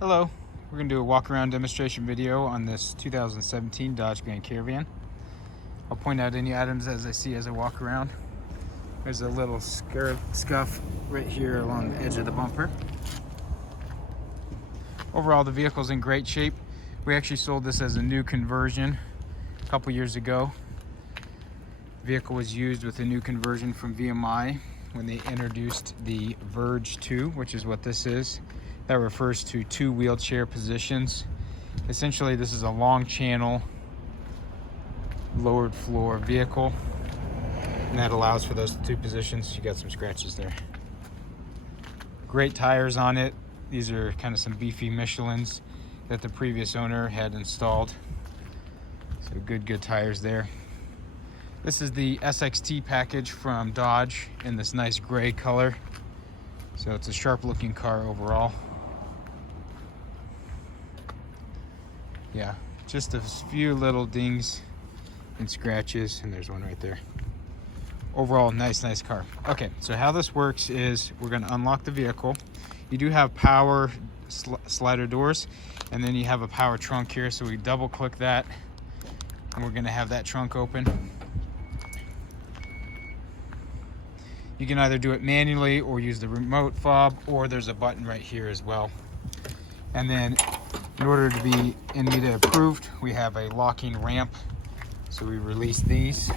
Hello, we're going to do a walk around demonstration video on this 2017 Dodge Grand Caravan. I'll point out any items as I see as I walk around. There's a little scuff right here along the edge of the bumper. Overall, the vehicle's in great shape. We actually sold this as a new conversion a couple years ago. The vehicle was used with a new conversion from VMI when they introduced the Verge 2, which is what this is. That refers to two wheelchair positions. Essentially, this is a long channel, lowered floor vehicle, and that allows for those two positions. You got some scratches there. Great tires on it. These are kind of some beefy Michelins that the previous owner had installed. So good tires there. This is the SXT package from Dodge in this nice gray color. So it's a sharp looking car overall. Yeah, just a few little dings and scratches, and there's one right there. Overall, nice car. Okay, so how this works is we're going to unlock the vehicle. You do have power slider doors, and then you have a power trunk here, so we double click that, and we're going to have that trunk open. You can either do it manually or use the remote fob, or there's a button right here as well. And then in order to be NVIDIA approved, we have a locking ramp. So we release these.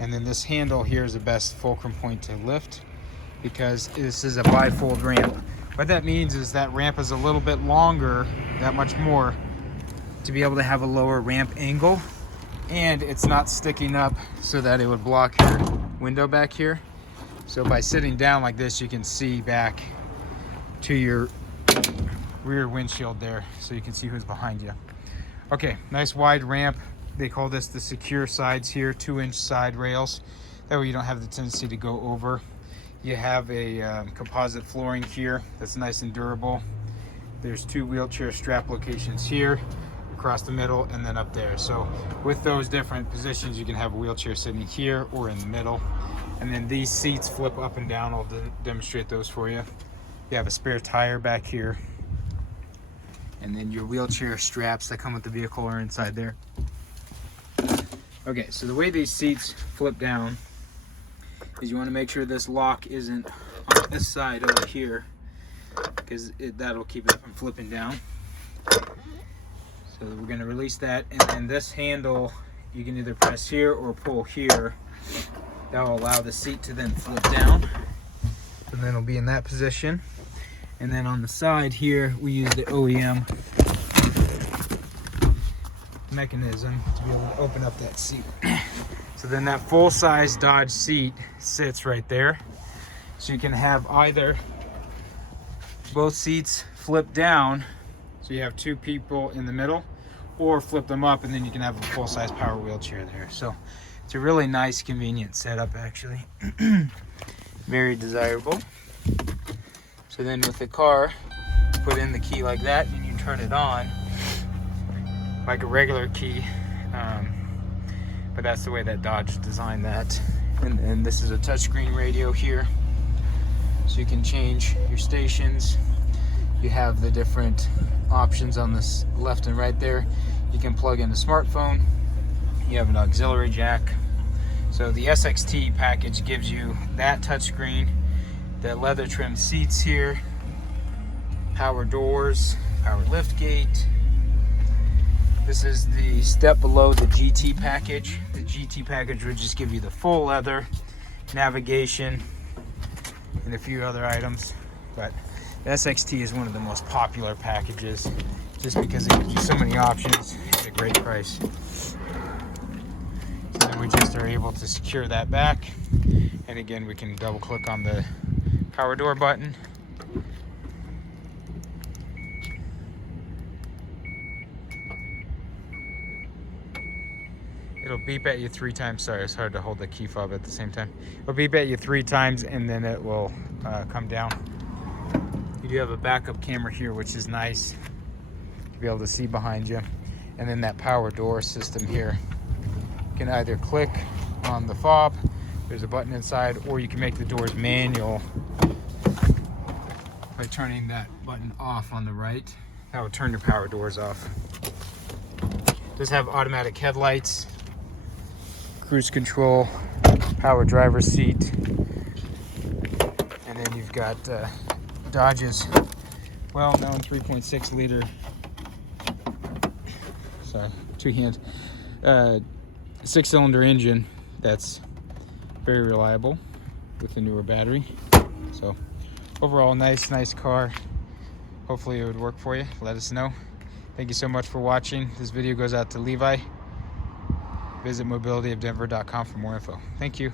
And then this handle here is the best fulcrum point to lift because this is a bifold ramp. What that means is that ramp is a little bit longer, that much more, to be able to have a lower ramp angle. And it's not sticking up so that it would block your window back here. So by sitting down like this, you can see back to your rear windshield there, so you can see who's behind you. Okay, nice wide ramp. They call this the secure sides here, 2-inch side rails. That way you don't have the tendency to go over. You have a composite flooring here that's nice and durable. There's two wheelchair strap locations here, across the middle, and then up there. So with those different positions, you can have a wheelchair sitting here or in the middle. And then these seats flip up and down. I'll demonstrate those for you. You have a spare tire back here. And then your wheelchair straps that come with the vehicle are inside there. Okay, so the way these seats flip down is you want to make sure this lock isn't on this side over here, because that'll keep it from flipping down. So we're going to release that, and then this handle you can either press here or pull here. That will allow the seat to then flip down, and then it'll be in that position. And then on the side here, we use the OEM mechanism to be able to open up that seat. So then that full-size Dodge seat sits right there. So you can have either both seats flip down, so you have two people in the middle, or flip them up, and then you can have a full-size power wheelchair there. So it's a really nice, convenient setup, actually. Very desirable. So then with the car, put in the key like that, and you turn it on like a regular key. But that's the way that Dodge designed that. And this is a touchscreen radio here. So you can change your stations. You have the different options on this left and right there. You can plug in a smartphone. You have an auxiliary jack. So the SXT package gives you that touchscreen, the leather trimmed seats here, power doors, power liftgate. This is the step below the GT package. The GT package would just give you the full leather, navigation, and a few other items. But the SXT is one of the most popular packages just because it gives you so many options at a great price. So then we just are able to secure that back. And again, we can double click on the power door button. It'll beep at you 3 times. Sorry, it's hard to hold the key fob at the same time. It'll beep at you 3 times, and then it will come down. You do have a backup camera here, which is nice to be able to see behind you. And then that power door system here. You can either click on the fob, there's a button inside, or you can make the doors manual by by turning that button off on the right. That will turn your power doors off. Does have automatic headlights, cruise control, power driver's seat, and then you've got Dodge's well-known 3.6 liter, sorry, two hands, 6-cylinder engine that's very reliable with the newer battery. So overall, nice car. Hopefully it would work for you. Let us know. Thank you so much for watching. This video goes out to Levi. Visit mobilityofdenver.com for more info. Thank you.